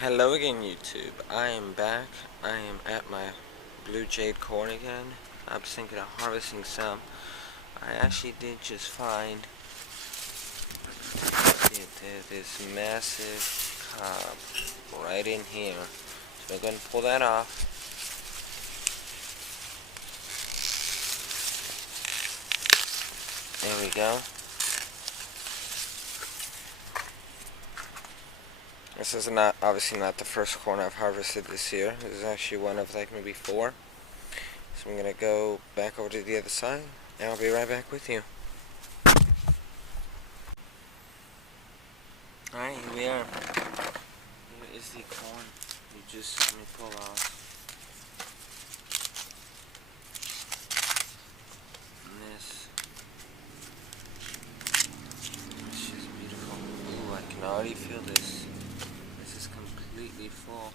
Hello again, YouTube. I am back. I am at my blue jade corn again. I was thinking of harvesting some. I actually did just find this massive cob right in here. So I'm going to pull that off. There we go. This is obviously not the first corn I've harvested this year. This is actually one of like maybe 4. So I'm going to go back over to the other side and I'll be right back with you. Alright, here we are. Here is the corn you just saw me pull off. And this is just beautiful. Ooh, I can already feel this. This is completely full.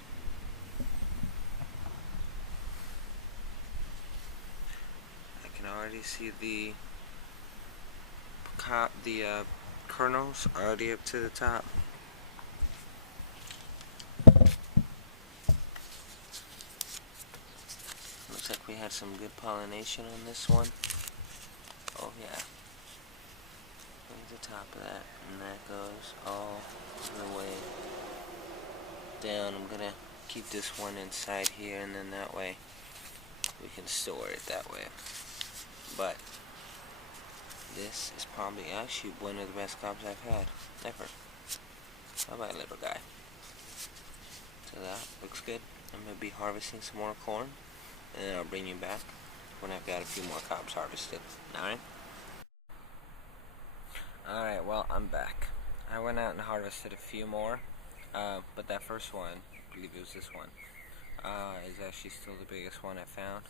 I can already see the kernels already up to the top. Looks like we had some good pollination on this one. Oh yeah. Look at the top of that, and that goes all the way down. I'm gonna keep this one inside here, and then that way we can store it that way. But this is probably actually one of the best cobs I've had ever. How about little guy? So that looks good. I'm gonna be harvesting some more corn, and then I'll bring you back when I've got a few more cobs harvested. Alright? Alright, well, I'm back. I went out and harvested a few more, but that first one, I believe it was this one, is actually still the biggest one I found.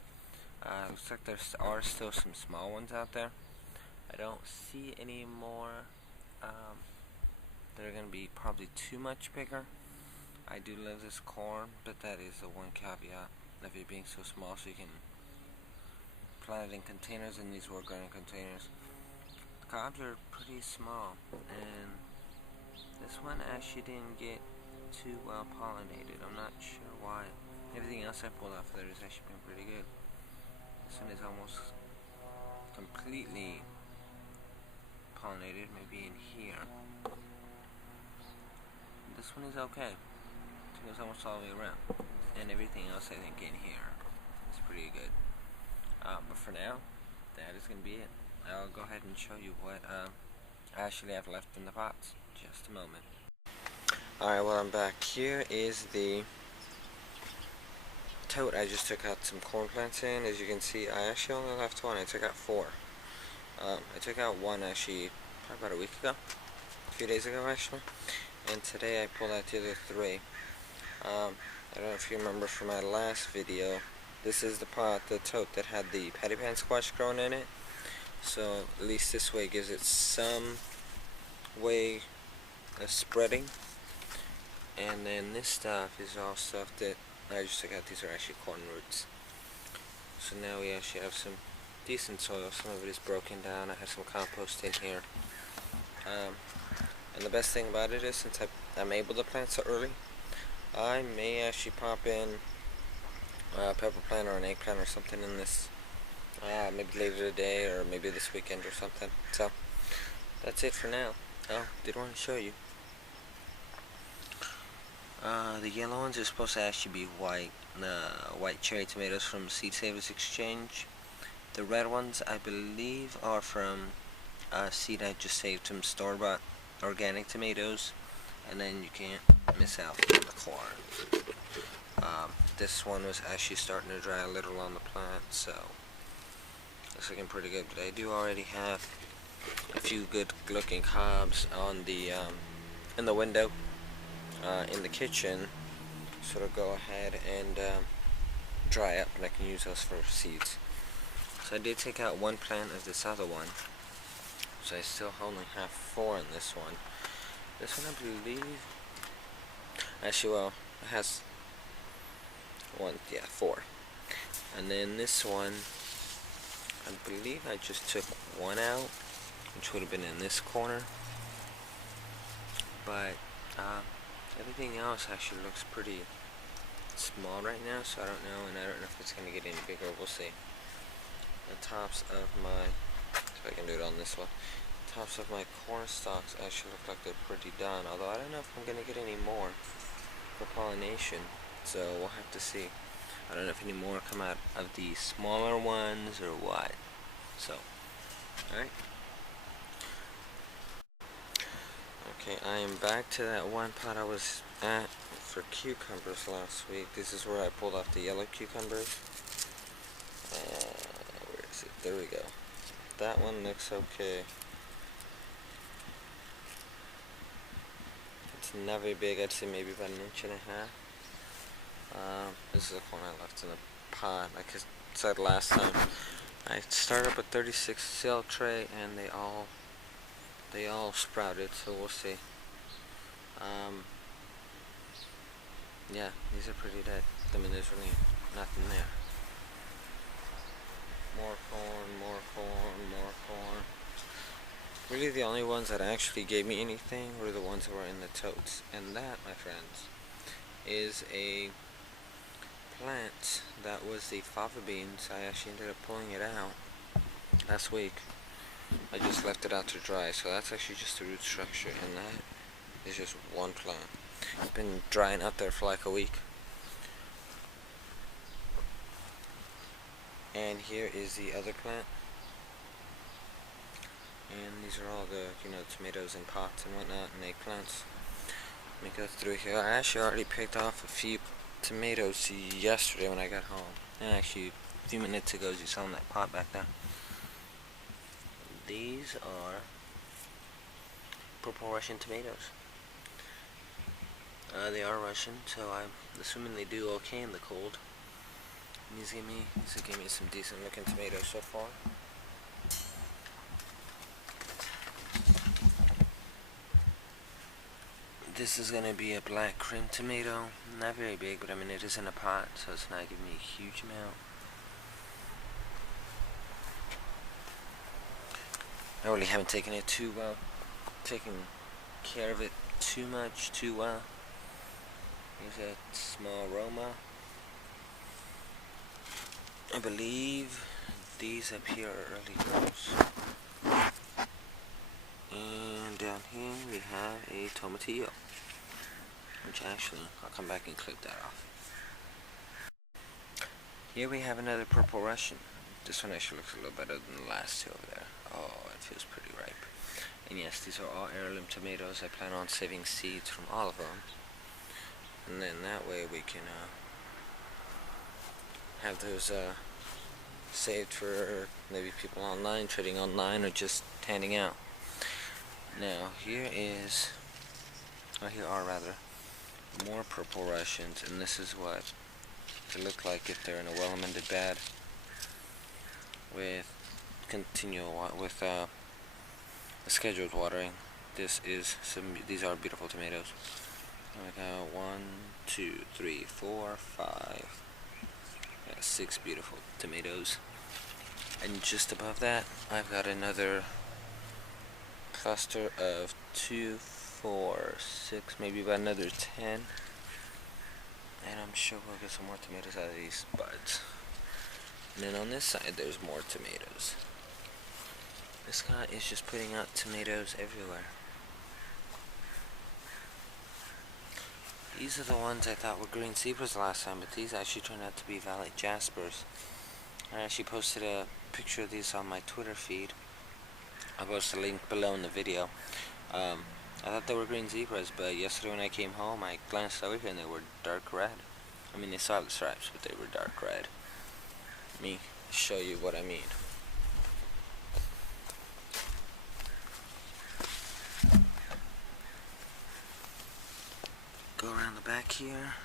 Looks like there are still some small ones out there. I don't see any more that are going to be probably too much bigger. I do love this corn, but that is the one caveat of it being so small, so you can plant it in containers, and these were growing containers. The cobs are pretty small, and this one actually didn't get too well pollinated. I'm not sure why. Everything else I pulled off there has actually been pretty good. This one is almost completely pollinated, maybe in here. This one is okay. It goes almost all the way around. And everything else I think in here is pretty good. But for now, that is going to be it. I'll go ahead and show you what I actually have left in the pots. Just a moment. Alright, well, I'm back. Here is the tote I just took out some corn plants in. As you can see, I actually only left one. I took out 4. I took out one actually probably about a week ago. A few days ago actually. And today I pulled out the other 3. I don't know if you remember from my last video, this is the tote that had the patty pan squash growing in it. So at least this way gives it some way of spreading. And then this stuff is all stuff that I just took out. These are actually corn roots. So now we actually have some decent soil. Some of it is broken down. I have some compost in here. And the best thing about it is, since I'm able to plant so early, I may actually pop in a pepper plant or an eggplant or something in this maybe later today or maybe this weekend or something. So that's it for now. Oh, did want to show you. The yellow ones are supposed to actually be white cherry tomatoes from Seed Savers Exchange. The red ones, I believe, are from seed I just saved from store-bought organic tomatoes. And then you can't miss out on the corn. This one was actually starting to dry a little on the plant, so it's looking pretty good. But I do already have a few good looking cobs on the in the window in the kitchen, so it'll go ahead and dry up, and I can use those for seeds. So I did take out one plant of this other one, so I still only have 4 in this one. This one, I believe, actually, well, it has 4. And then this one, I believe I just took 1 out, which would have been in this corner. But Everything else actually looks pretty small right now, so I don't know, and I don't know if it's going to get any bigger. We'll see. The tops of my, if I can do it on this one, tops of my corn stalks actually look like they're pretty done, although I don't know if I'm going to get any more for pollination, so we'll have to see. I don't know if any more come out of the smaller ones or what. So, alright. Okay, I am back to that one pot I was at for cucumbers last week. This is where I pulled off the yellow cucumbers. Where is it? There we go. That one looks okay. It's not very big. I'd say maybe about 1.5 inches. This is the one I left in the pot. Like I said last time, I started up with 36 cell tray, and they all sprouted. So we'll see. Yeah, these are pretty dead. I mean, there's really nothing there. More corn, more corn, more corn. Really, the only ones that actually gave me anything were the ones that were in the totes. And that, my friends, is a plant that was the fava beans. I actually ended up pulling it out last week. I just left it out to dry, so that's actually just the root structure, and that is just one plant. It's been drying out there for like a week. And here is the other plant. And these are all the, tomatoes in pots and whatnot, and eggplants. Let me go through here. I actually already picked off a few tomatoes yesterday when I got home. And actually, a few minutes ago, as you saw in that pot back there. These are purple Russian tomatoes. They are Russian, so I'm assuming they do okay in the cold. And these give me some decent looking tomatoes so far. This is going to be a black cream tomato. Not very big, but I mean it is in a pot, so it's not giving me a huge amount. I really haven't taken it too well. Taken care of it too well. Here's a small Roma. I believe these up here are early growths. And down here we have a tomatillo, which actually, I'll come back and clip that off. Here we have another purple Russian. This one actually looks a little better than the last two over there. Oh, it feels pretty ripe. And yes, these are all heirloom tomatoes. I plan on saving seeds from all of them. And then that way we can have those saved for maybe people online, trading online, or just handing out. Now here are rather more purple Russians, and this is what they look like if they're in a well-amended bed with scheduled watering. These are beautiful tomatoes. I got 1, 2, 3, 4, 5, 6 beautiful tomatoes, and just above that I've got another cluster of 2, 4, 6, maybe about another 10, and I'm sure we'll get some more tomatoes out of these buds. And then on this side there's more tomatoes. This guy is just putting out tomatoes everywhere. These are the ones I thought were green zebras last time, but these actually turned out to be violet jaspers. I actually posted a picture of these on my Twitter feed. I'll post a link below in the video. I thought they were green zebras, but yesterday when I came home, I glanced over here and they were dark red. I mean, they saw the stripes, but they were dark red. Let me show you what I mean. Go around the back here.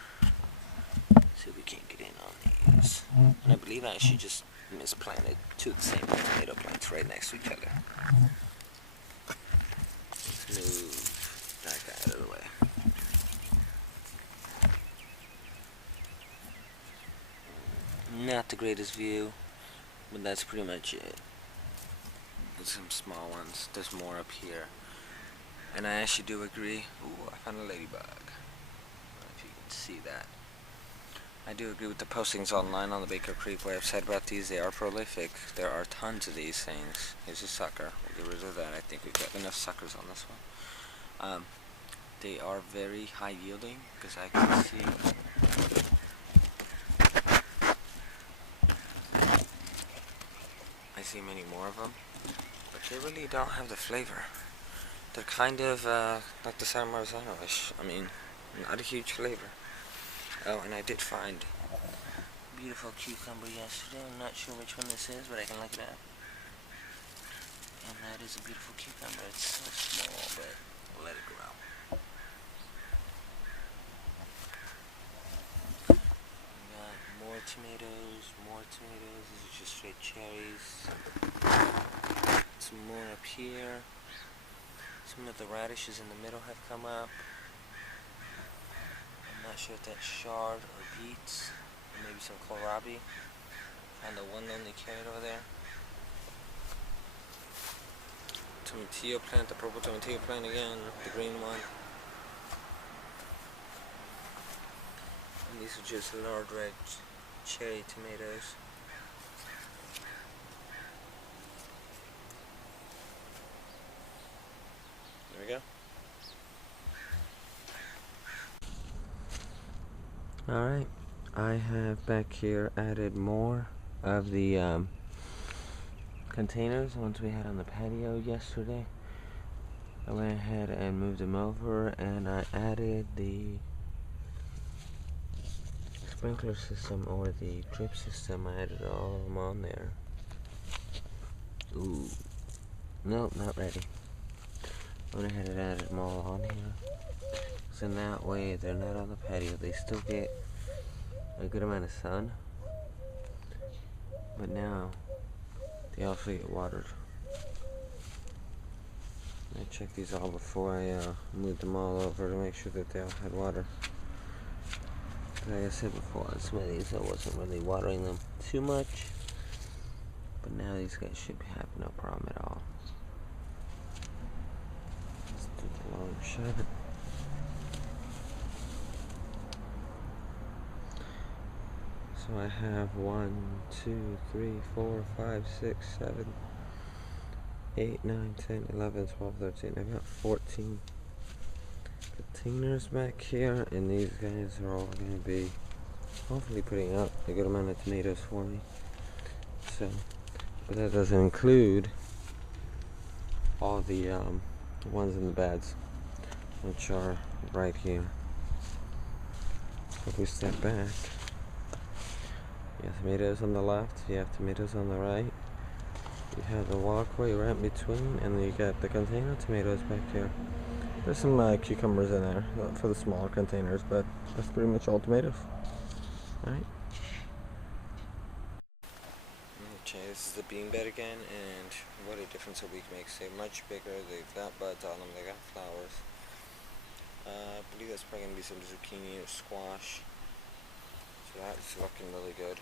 See if we can't get in on these. And I believe I actually just misplanted two of the same tomato plants right next to each other. Move that guy out of the way. Not the greatest view, but that's pretty much it. There's some small ones. There's more up here. And I actually do agree. Ooh, I found a ladybug. see that. I do agree with the postings online on the Baker Creek website about these. They are prolific. There are tons of these things. Here's a sucker. We'll get rid of that. I think we've got enough suckers on this one. They are very high yielding, because I can see many more of them, but they really don't have the flavor. They're kind of like the San Marzano-ish. I mean, not a huge flavor. Oh, and I did find a beautiful cucumber yesterday. I'm not sure which one this is, but I can look it up. And that is a beautiful cucumber. It's so small, but we'll let it grow. We got more tomatoes, These are just straight cherries. Some more up here. Some of the radishes in the middle have come up. I'm not sure if that's chard or beets, or maybe some kohlrabi. Found the one lonely carrot over there. Tomatillo plant, the purple tomatillo plant again, the green one. And these are just large red cherry tomatoes. There we go. Alright, I have back here added more of the containers, ones we had on the patio yesterday. I went ahead and moved them over, and I added the sprinkler system, or the drip system. I added all of them on there. Ooh, nope, not ready. I went ahead and added them all on here. So in that way, they're not on the patio. They still get a good amount of sun, but now they also get watered. I checked these all before I moved them all over to make sure that they all had water. But like I said before, on some of these I wasn't really watering them too much, but now these guys should have no problem at all. Let's do the long shot. So I have 1, 2, 3, 4, 5, 6, 7, 8, 9, 10, 11, 12, 13. I've got 14 containers back here, and these guys are all going to be hopefully putting out a good amount of tomatoes for me. So, but that doesn't include all the ones in the beds, which are right here. So if we step back, you have tomatoes on the left, you have tomatoes on the right, you have the walkway right in between, and then you got the container tomatoes back here. There's some cucumbers in there for the smaller containers, but that's pretty much all tomatoes. Alright. Okay, this is the bean bed again, and what a difference a week makes. They're much bigger, they've got buds on them, they got flowers. I believe that's probably going to be some zucchini or squash. So that's looking really good.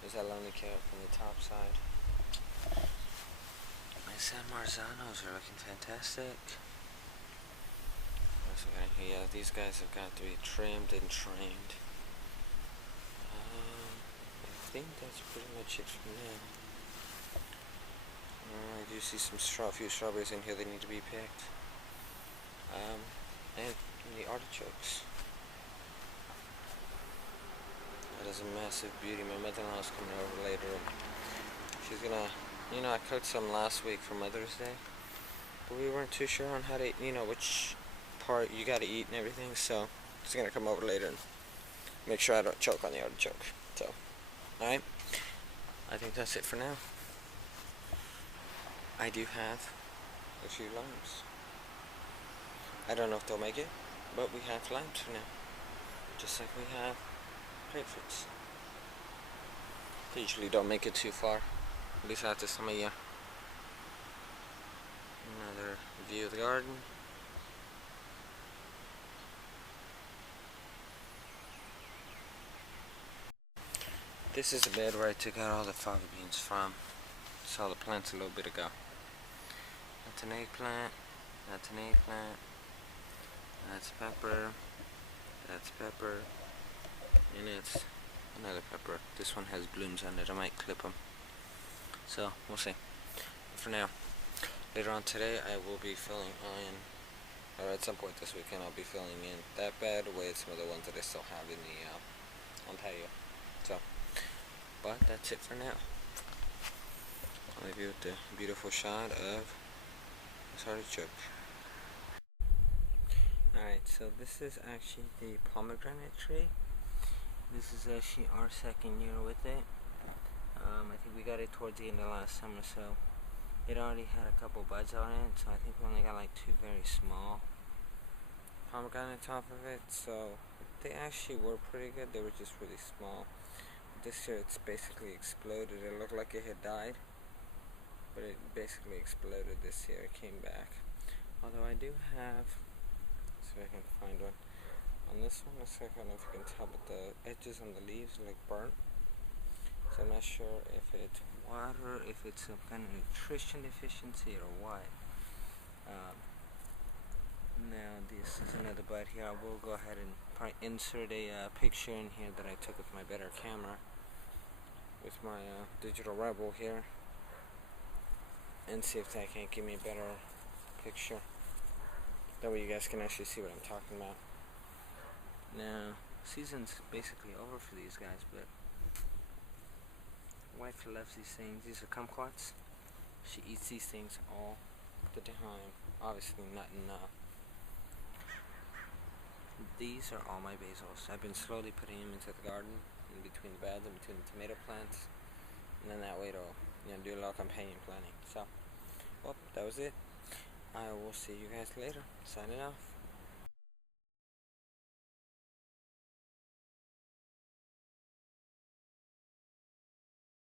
There's that lonely carrot from the top side. My San Marzanos are looking fantastic. Yeah, these guys have got to be trimmed and trained. I think that's pretty much it from now. I do see some few strawberries in here that need to be picked. And the artichokes. That is a massive beauty. My mother-in-law's coming over later. She's gonna, I cooked some last week for Mother's Day, but we weren't too sure on how to, which part you gotta eat and everything, so she's gonna come over later and make sure I don't choke on the artichoke. So, alright, I think that's it for now. I do have a few limes. I don't know if they'll make it, but we have limes for now. Just like we have grapefruits. They usually don't make it too far, at least not this time of year. Another view of the garden. This is the bed where I took out all the fava beans from. Saw the plants a little bit ago. That's an eggplant. That's an eggplant. That's pepper. That's pepper, and it's another pepper. This one has blooms on it. I might clip them. So we'll see. But for now, later on today, I will be filling in, or at some point this weekend, I'll be filling in that bed with some of the ones that I still have in the on patio. So, but that's it for now. I'll leave you with the beautiful shot of this artichoke. Alright, so this is actually the pomegranate tree. This is actually our second year with it. I think we got it towards the end of last summer, so it already had a couple buds on it, so I think we only got like 2 very small pomegranates off of it, so they actually were pretty good. They were just really small. This year it's basically exploded. It looked like it had died, but it basically exploded this year. It came back. Although I do have, let's see if I can find one. On this one, I don't know if you can tell, but the edges on the leaves are like burnt. So I'm not sure if it's water, if it's some kind of nutrition deficiency or what. Now this is another bud here. I will go ahead and probably insert a picture in here that I took with my better camera, with my digital Rebel here, and see if that can't give me a better picture. That way you guys can actually see what I'm talking about. Now, season's basically over for these guys, but wife loves these things. These are kumquats. She eats these things all the time. Obviously not enough. These are all my basils. I've been slowly putting them into the garden, in between the beds, in between the tomato plants, and then that way it'll, do a little companion planting. So, well, that was it. I will see you guys later. Signing off.